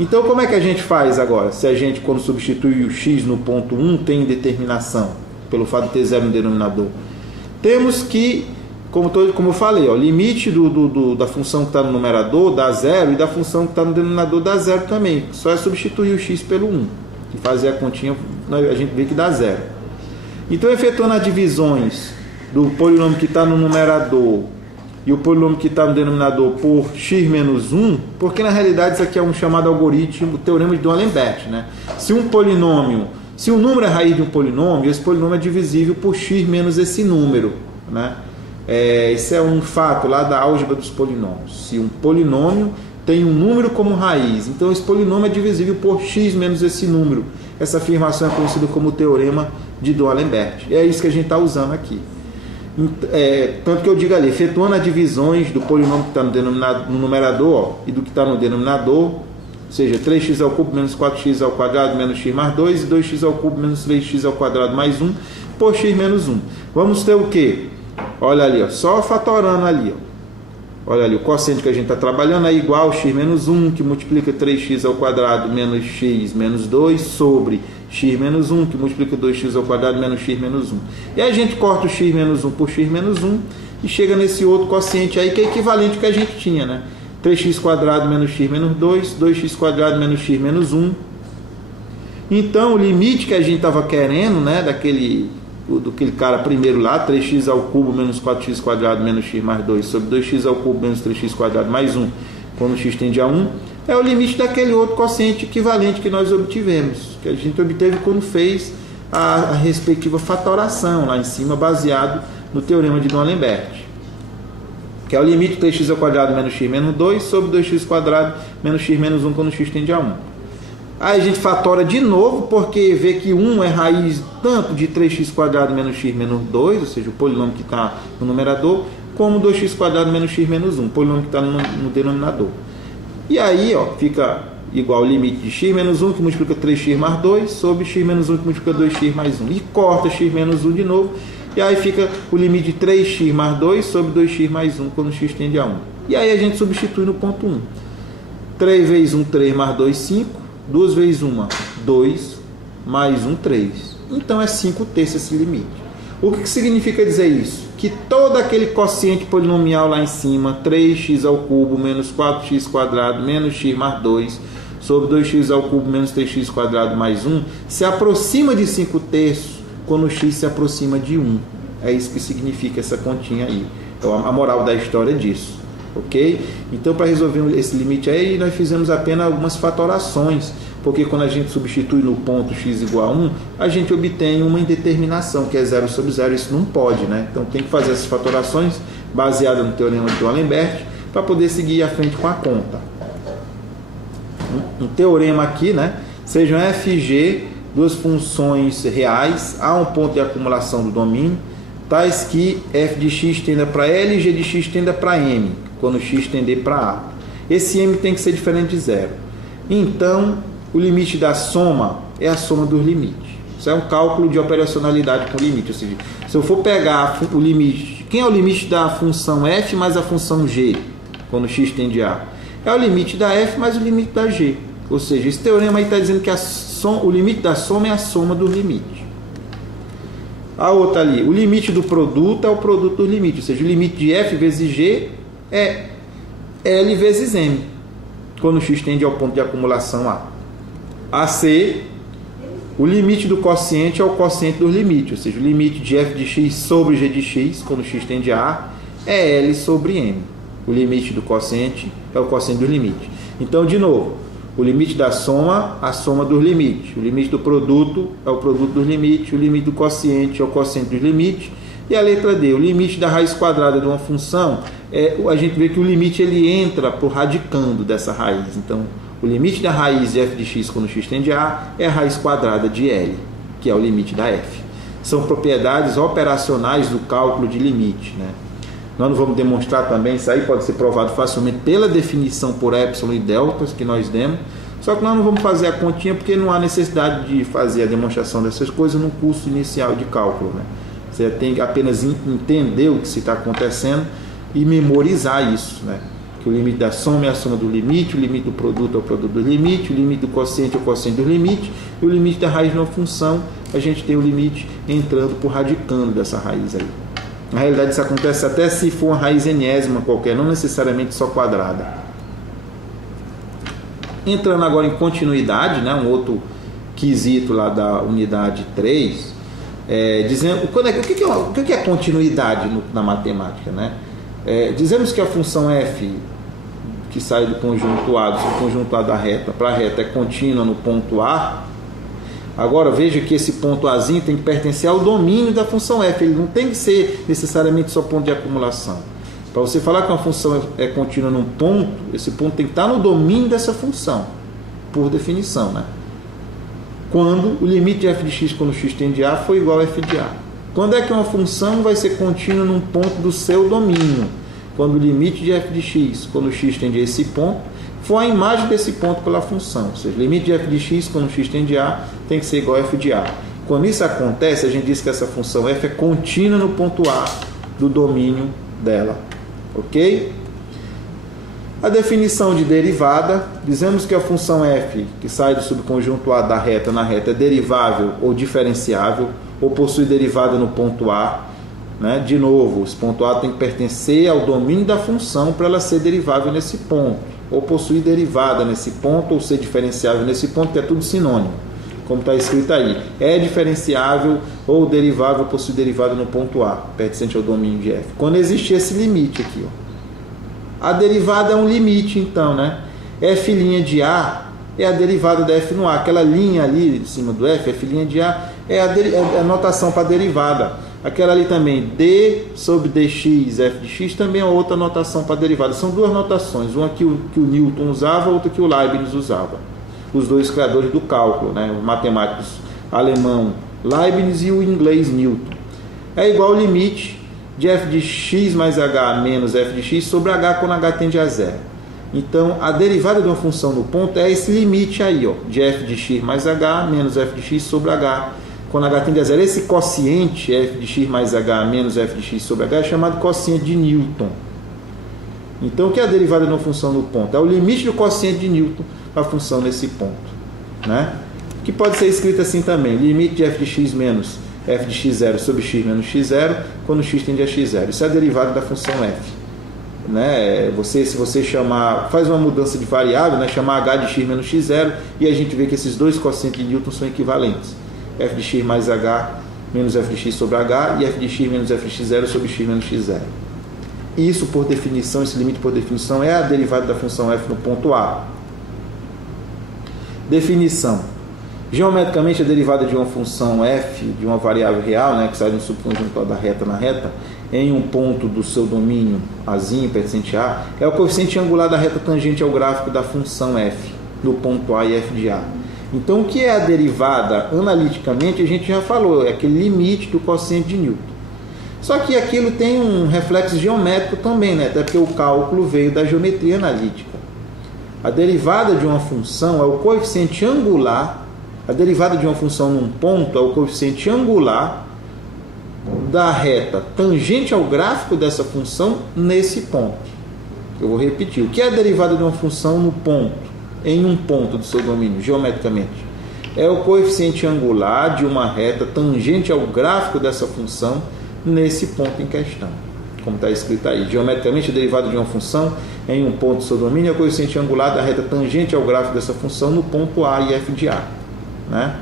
Então, como é que a gente faz agora? Se a gente, quando substitui o x no ponto 1, tem indeterminação, pelo fato de ter zero no denominador. Temos que, como eu falei, o limite da função que está no numerador dá zero, e da função que está no denominador dá zero também. Só é substituir o x pelo 1. E fazer a continha, a gente vê que dá zero. Então, efetuando as divisões do polinômio que está no numerador e o polinômio que está no denominador por x menos 1, porque na realidade isso aqui é um chamado algoritmo, o teorema de D'Alembert, né? Se um número é raiz de um polinômio, esse polinômio é divisível por x menos esse número, né? Isso é um fato lá da álgebra dos polinômios. Se um polinômio tem um número como raiz, então esse polinômio é divisível por x menos esse número. Essa afirmação é conhecida como o teorema de D'Alembert. E é isso que a gente está usando aqui. Tanto que eu digo ali, efetuando as divisões do polinômio que está no numerador e do que está no denominador, ou seja, 3x ao cubo menos 4x ao quadrado menos x mais 2 e 2x ao cubo menos 3x ao quadrado mais 1 por x menos 1. Vamos ter o quê? Olha ali, ó, só fatorando ali. Ó. Olha ali, o quociente que a gente está trabalhando é igual a x menos 1, que multiplica 3x ao quadrado menos x menos 2 sobre x menos 1, que multiplica 2x ao quadrado menos x menos 1. E aí a gente corta o x menos 1 por x menos 1 e chega nesse outro quociente aí que é equivalente ao que a gente tinha, né? 3x quadrado menos x menos 2, 2x quadrado menos x menos 1. Então, o limite que a gente estava querendo, né, daquele cara primeiro lá, 3x ao cubo menos 4x quadrado menos x mais 2 sobre 2x ao cubo menos 3x quadrado mais 1, quando x tende a 1, é o limite daquele outro quociente equivalente que nós obtivemos, que a gente obteve quando fez a respectiva fatoração lá em cima, baseado no teorema de D'Alembert, que é o limite de 3x ao quadrado menos x menos 2 sobre 2x quadrado menos x menos 1 quando x tende a 1. Aí a gente fatora de novo, porque vê que 1 é raiz tanto de 3x quadrado menos x menos 2, ou seja, o polinômio que está no numerador, como 2x quadrado menos x menos 1, o polinômio que está no denominador. E aí, ó, fica igual ao limite de x menos 1, que multiplica 3x mais 2, sobre x menos 1, que multiplica 2x mais 1. E corta x menos 1 de novo, e aí fica o limite de 3x mais 2 sobre 2x mais 1, quando x tende a 1. E aí a gente substitui no ponto 1. 3 vezes 1, 3 mais 2, 5. 2 vezes 1, 2, mais 1, 3. Então é 5/3 esse limite. O que significa dizer isso? Que todo aquele quociente polinomial lá em cima, 3x ao cubo menos 4x quadrado menos x mais 2, sobre 2x ao cubo menos 3x quadrado mais 1, se aproxima de 5/3 quando o x se aproxima de 1. É isso que significa essa continha aí. Então, a moral da história é disso. Ok? Então, para resolver esse limite aí, nós fizemos apenas algumas fatorações, porque quando a gente substitui no ponto x igual a 1, a gente obtém uma indeterminação, que é 0 sobre 0, isso não pode, né? Então tem que fazer essas fatorações baseadas no teorema de D'Alembert para poder seguir à frente com a conta. Um teorema aqui, né? Sejam f e g duas funções reais, há um ponto de acumulação do domínio, tais que f de x tenda para L e g de x tenda para M, quando x tender para A. Esse M tem que ser diferente de zero. Então, o limite da soma é a soma dos limites. Isso é um cálculo de operacionalidade com limite. Ou seja, se eu for pegar o limite, quem é o limite da função f mais a função g, quando x tende a A? É o limite da f mais o limite da g. Ou seja, esse teorema aí está dizendo que o limite da soma é a soma dos limites. A outra ali, o limite do produto é o produto dos limites. Ou seja, o limite de f vezes g é L vezes M, quando x tende ao ponto de acumulação A. AC, o limite do quociente é o quociente dos limites, ou seja, o limite de f de x sobre g de x, quando x tende a A, é L sobre M. O limite do quociente é o quociente dos limites. Então, de novo, o limite da soma, a soma dos limites. O limite do produto é o produto dos limites. O limite do quociente é o quociente dos limites. E a letra D, o limite da raiz quadrada de uma função, a gente vê que o limite ele entra por radicando dessa raiz. Então, o limite da raiz de f de x quando x tende a A é a raiz quadrada de L, que é o limite da f. São propriedades operacionais do cálculo de limite, né? Nós não vamos demonstrar também, isso aí pode ser provado facilmente pela definição por epsilon e delta que nós demos, só que nós não vamos fazer a continha porque não há necessidade de fazer a demonstração dessas coisas no curso inicial de cálculo, né? Você tem que apenas entender o que se está acontecendo e memorizar isso, né? que o limite da soma é a soma do limite, o limite do produto é o produto do limite, o limite do quociente é o quociente do limite, e o limite da raiz de uma função, a gente tem o limite entrando por radicando dessa raiz aí. Na realidade isso acontece até se for uma raiz enésima qualquer, não necessariamente só quadrada. Entrando agora em continuidade, né, um outro quesito lá da unidade 3, dizendo, o que é continuidade na matemática, né? Dizemos que a função f, que sai do conjunto A, do conjunto A da reta para a reta, é contínua no ponto A. Agora veja que esse ponto Azinho tem que pertencer ao domínio da função f, ele não tem que ser necessariamente só ponto de acumulação. Para você falar que uma função é contínua num ponto, esse ponto tem que estar no domínio dessa função, por definição, né? Quando o limite de f de x quando x tende a for igual a f de a. Quando é que uma função vai ser contínua num ponto do seu domínio? Quando o limite de f de x quando x tende a esse ponto for a imagem desse ponto pela função. Ou seja, o limite de f de x quando x tende a tem que ser igual a f de a. Quando isso acontece, a gente diz que essa função f é contínua no ponto A do domínio dela. Ok? A definição de derivada, dizemos que a função f, que sai do subconjunto A da reta na reta, é derivável ou diferenciável, ou possui derivada no ponto A. Né? De novo, esse ponto A tem que pertencer ao domínio da função para ela ser derivável nesse ponto, ou possuir derivada nesse ponto, ou ser diferenciável nesse ponto, que é tudo sinônimo, como está escrito aí. É diferenciável ou derivável, possui derivada no ponto A, pertencente ao domínio de f. Quando existe esse limite aqui, ó. A derivada é um limite, então, né? F' de A é a derivada da f no A. Aquela linha ali em cima do f, F' de A, é a notação para a derivada. Aquela ali também, d sobre dx, f de x, também é outra notação para a derivada. São duas notações, uma que o Newton usava, outra que o Leibniz usava. Os dois criadores do cálculo, né? Os matemáticos alemão Leibniz e o inglês Newton. É igual ao limite de f de x mais h menos f de x sobre h quando h tende a zero. Então, a derivada de uma função no ponto é esse limite aí, ó, de f de x mais h menos f de x sobre h quando h tende a zero. Esse quociente, f de x mais h menos f de x sobre h, é chamado quociente de Newton. Então, o que é a derivada de uma função no ponto? É o limite do quociente de Newton para a função nesse ponto, né? Que pode ser escrito assim também, limite de f de x menos f de x0 sobre x menos x0, quando x tende a x0. Isso é a derivada da função f. Né? Se você chamar, faz uma mudança de variável, né? Chamar h de x menos x0, e a gente vê que esses dois quocientes de Newton são equivalentes. F de x mais h menos f de x sobre h, e f de x menos f de x0 sobre x menos x0. Isso, por definição, esse limite por definição, é a derivada da função f no ponto A. Definição. Geometricamente, a derivada de uma função f, de uma variável real, né, que sai do subconjunto da reta na reta, em um ponto do seu domínio Azinho, pertencente a, é o coeficiente angular da reta tangente ao gráfico da função f, no ponto A e f de a. Então, o que é a derivada? Analiticamente, a gente já falou, é aquele limite do quociente de Newton. Só que aquilo tem um reflexo geométrico também, né? Até porque o cálculo veio da geometria analítica. A derivada de uma função é o coeficiente angular. A derivada de uma função num ponto é o coeficiente angular da reta tangente ao gráfico dessa função nesse ponto. Eu vou repetir. O que é a derivada de uma função no ponto, em um ponto do seu domínio, geometricamente? É o coeficiente angular de uma reta tangente ao gráfico dessa função nesse ponto em questão. Como está escrito aí. Geometricamente, a derivada de uma função em um ponto do seu domínio é o coeficiente angular da reta tangente ao gráfico dessa função no ponto A e f de a. Né?